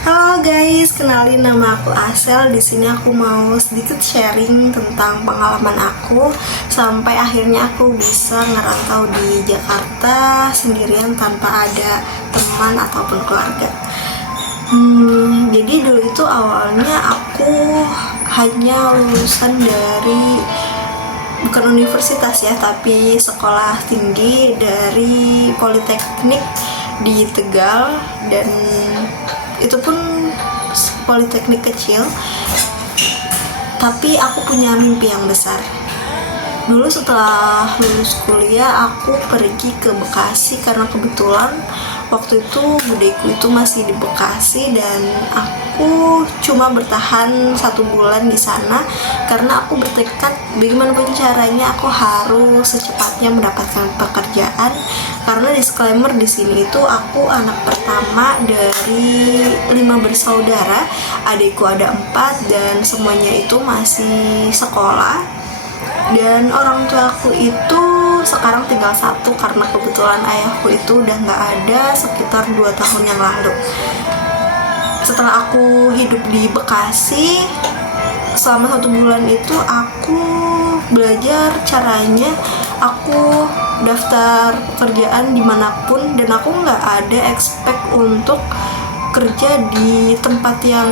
Halo guys, kenalin nama aku Asel. Di sini aku mau sedikit sharing tentang pengalaman aku sampai akhirnya aku bisa ngerantau di Jakarta sendirian tanpa ada teman ataupun keluarga. Jadi dulu itu awalnya aku hanya lulusan dari bukan universitas ya, tapi sekolah tinggi dari Politeknik di Tegal, dan itu pun politeknik kecil, tapi aku punya mimpi yang besar. Dulu setelah lulus kuliah aku pergi ke Bekasi karena kebetulan waktu itu budeku itu masih di Bekasi, dan aku cuma bertahan 1 bulan di sana karena aku bertekad bagaimanapun caranya aku harus secepatnya mendapatkan pekerjaan. Karena disclaimer di sini itu aku anak pertama dari 5 bersaudara, adikku ada 4 dan semuanya itu masih sekolah. Dan orang tuaku itu sekarang tinggal 1 karena kebetulan ayahku itu udah nggak ada sekitar 2 tahun yang lalu. Setelah aku hidup di Bekasi selama 1 bulan itu aku belajar caranya aku daftar pekerjaan dimanapun, dan aku nggak ada expect untuk kerja di tempat yang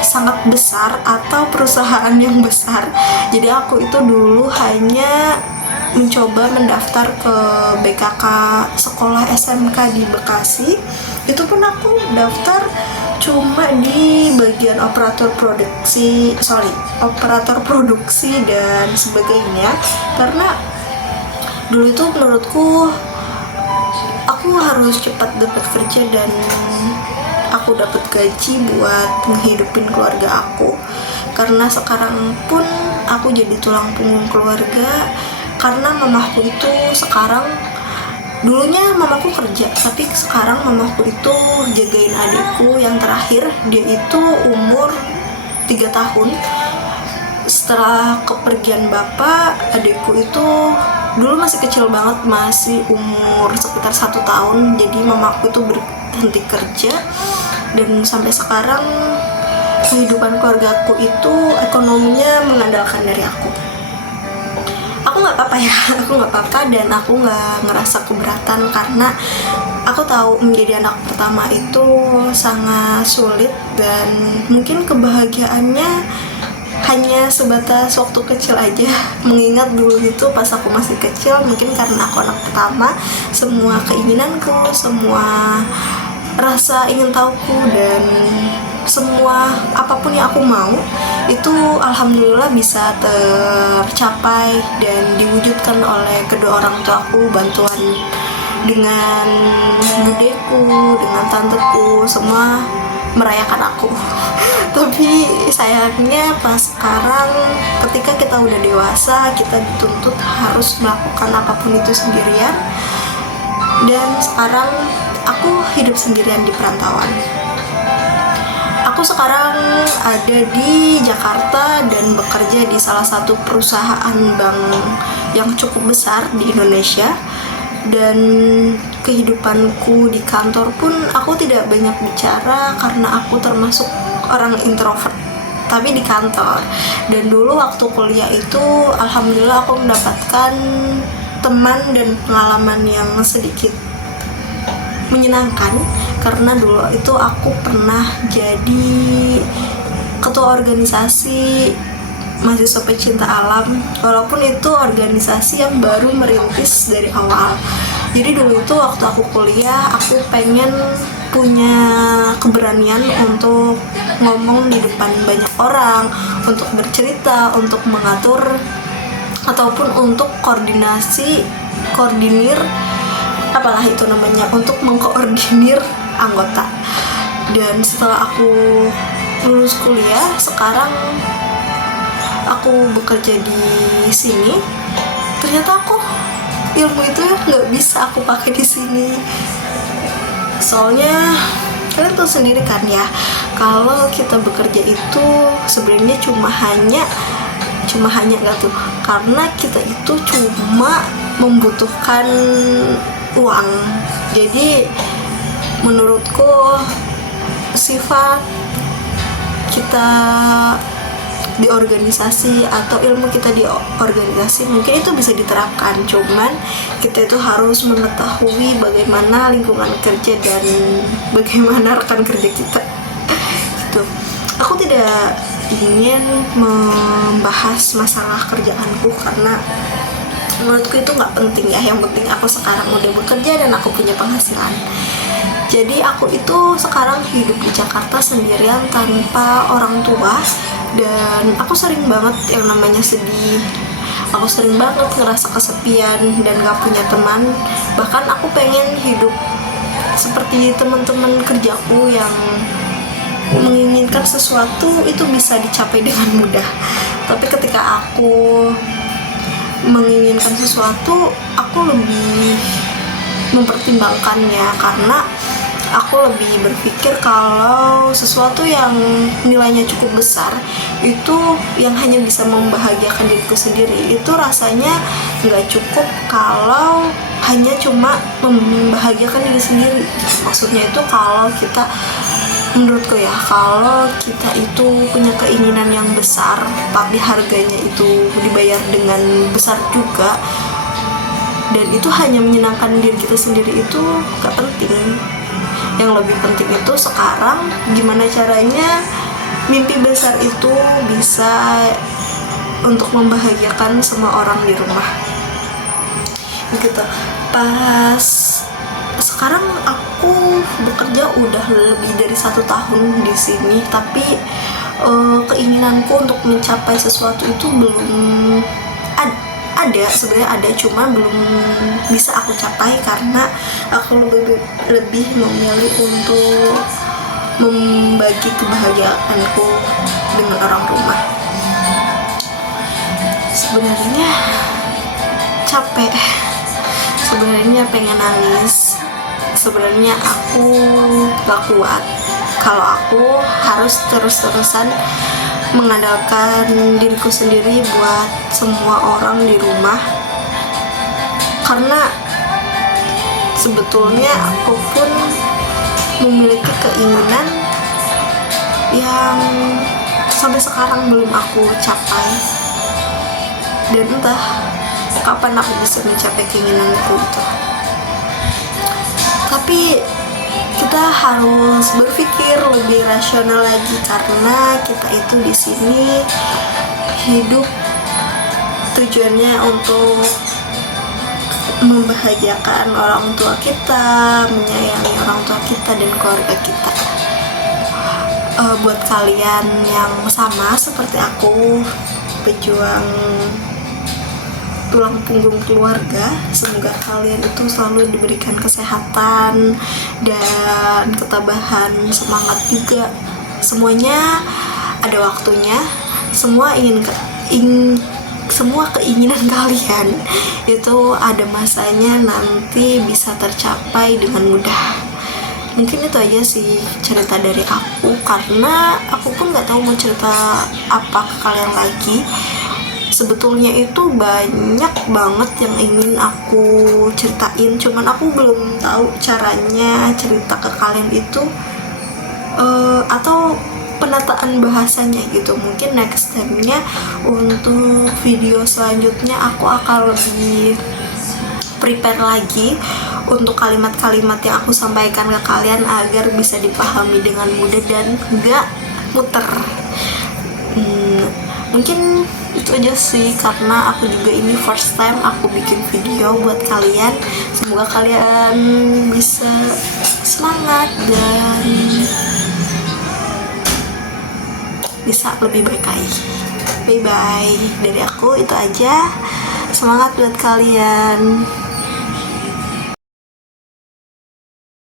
sangat besar atau perusahaan yang besar. Jadi aku itu dulu hanya mencoba mendaftar ke BKK sekolah SMK di Bekasi. Itu pun aku daftar cuma di bagian operator produksi dan sebagainya, karena dulu itu menurutku aku harus cepat dapat kerja dan aku dapat gaji buat menghidupin keluarga aku. Karena sekarang pun aku jadi tulang punggung keluarga, karena mamaku itu sekarang, dulunya mamaku kerja, tapi sekarang mamaku itu jagain adikku yang terakhir. Dia itu umur 3 tahun. Setelah kepergian bapak, adikku itu dulu masih kecil banget, masih umur sekitar 1 tahun. Jadi mamaku itu berhenti kerja, dan sampai sekarang kehidupan keluargaku itu ekonominya mengandalkan dari aku. Aku nggak apa-apa ya, aku nggak apa-apa, dan aku nggak ngerasa keberatan karena aku tahu menjadi anak pertama itu sangat sulit, dan mungkin kebahagiaannya hanya sebatas waktu kecil aja. Mengingat dulu itu pas aku masih kecil, mungkin karena aku anak pertama, semua keinginanku, semua rasa ingin tahuku, dan semua apapun yang aku mau itu alhamdulillah bisa tercapai dan diwujudkan oleh kedua orang tuaku. Bantuan dengan budeku, dengan tanteku, semua merayakan aku. Tapi sayangnya pas sekarang ketika kita udah dewasa, kita dituntut harus melakukan apapun itu sendirian. Dan sekarang aku hidup sendirian di perantauan. Aku sekarang ada di Jakarta dan bekerja di salah satu perusahaan bank yang cukup besar di Indonesia. Dan kehidupanku di kantor pun aku tidak banyak bicara karena aku termasuk orang introvert, tapi di kantor. Dan dulu waktu kuliah itu alhamdulillah aku mendapatkan teman dan pengalaman yang sedikit menyenangkan, karena dulu itu aku pernah jadi ketua organisasi mahasiswa pecinta alam, walaupun itu organisasi yang baru merintis dari awal. Jadi dulu itu waktu aku kuliah, aku pengen punya keberanian untuk ngomong di depan banyak orang, untuk bercerita, untuk mengatur ataupun untuk koordinir apalah itu namanya, untuk mengkoordinir anggota. Dan setelah aku lulus kuliah, sekarang aku bekerja di sini, ternyata aku ilmu itu nggak bisa aku pakai di sini. Soalnya kalian tahu sendiri kan ya, kalau kita bekerja itu sebenarnya cuma hanya nggak tuh, karena kita itu cuma membutuhkan uang. Jadi menurutku sifat kita di organisasi atau ilmu kita di organisasi mungkin itu bisa diterapkan, cuman kita itu harus mengetahui bagaimana lingkungan kerja dan bagaimana rekan kerja kita gitu. Aku tidak ingin membahas masalah kerjaanku karena menurutku itu nggak penting ya. Yang penting aku sekarang udah bekerja dan aku punya penghasilan. Jadi aku itu sekarang hidup di Jakarta sendirian tanpa orang tua, dan aku sering banget yang namanya sedih. Aku sering banget ngerasa kesepian dan gak punya teman. Bahkan aku pengen hidup seperti teman-teman kerjaku yang menginginkan sesuatu itu bisa dicapai dengan mudah. Tapi ketika aku menginginkan sesuatu, aku lebih mempertimbangkannya karena aku lebih berpikir kalau sesuatu yang nilainya cukup besar itu yang hanya bisa membahagiakan diriku sendiri, itu rasanya nggak cukup kalau hanya cuma membahagiakan diri sendiri. Maksudnya itu kalau kita, menurutku ya, kalau kita itu punya keinginan yang besar tapi harganya itu dibayar dengan besar juga dan itu hanya menyenangkan diri kita sendiri, itu nggak penting. Yang lebih penting itu sekarang gimana caranya mimpi besar itu bisa untuk membahagiakan semua orang di rumah gitu. Pas sekarang aku bekerja udah lebih dari 1 tahun di sini, tapi keinginanku untuk mencapai sesuatu itu belum ada sebenarnya, ada cuma belum bisa aku capai karena aku lebih memilih untuk membagi kebahagiaanku dengan orang rumah. Sebenarnya capek, sebenarnya pengen nangis, sebenarnya aku gak kuat kalau aku harus terus-terusan mengandalkan diriku sendiri buat semua orang di rumah, karena sebetulnya aku pun memiliki keinginan yang sampai sekarang belum aku capai, dan entah kapan aku bisa mencapai keinginanku itu. Tapi kita harus berpikir lebih rasional lagi karena kita itu di sini hidup tujuannya untuk membahagiakan orang tua kita, menyayangi orang tua kita dan keluarga kita. Buat kalian yang sama seperti aku, pejuang tulang punggung keluarga, semoga kalian itu selalu diberikan kesehatan dan ketabahan, semangat juga. Semuanya ada waktunya, semua keinginan kalian itu ada masanya, nanti bisa tercapai dengan mudah. Mungkin itu aja sih cerita dari aku, karena aku pun gak tahu mau cerita apa ke kalian lagi. Sebetulnya itu banyak banget yang ingin aku ceritain, cuman aku belum tahu caranya cerita ke kalian itu atau penataan bahasanya gitu. Mungkin next time-nya untuk video selanjutnya aku akan lebih prepare lagi untuk kalimat-kalimat yang aku sampaikan ke kalian agar bisa dipahami dengan mudah dan gak muter. Mungkin itu aja sih, karena aku juga ini first time aku bikin video buat kalian. Semoga kalian bisa semangat dan bisa lebih baik lagi. Bye bye, dari aku itu aja. Semangat buat kalian.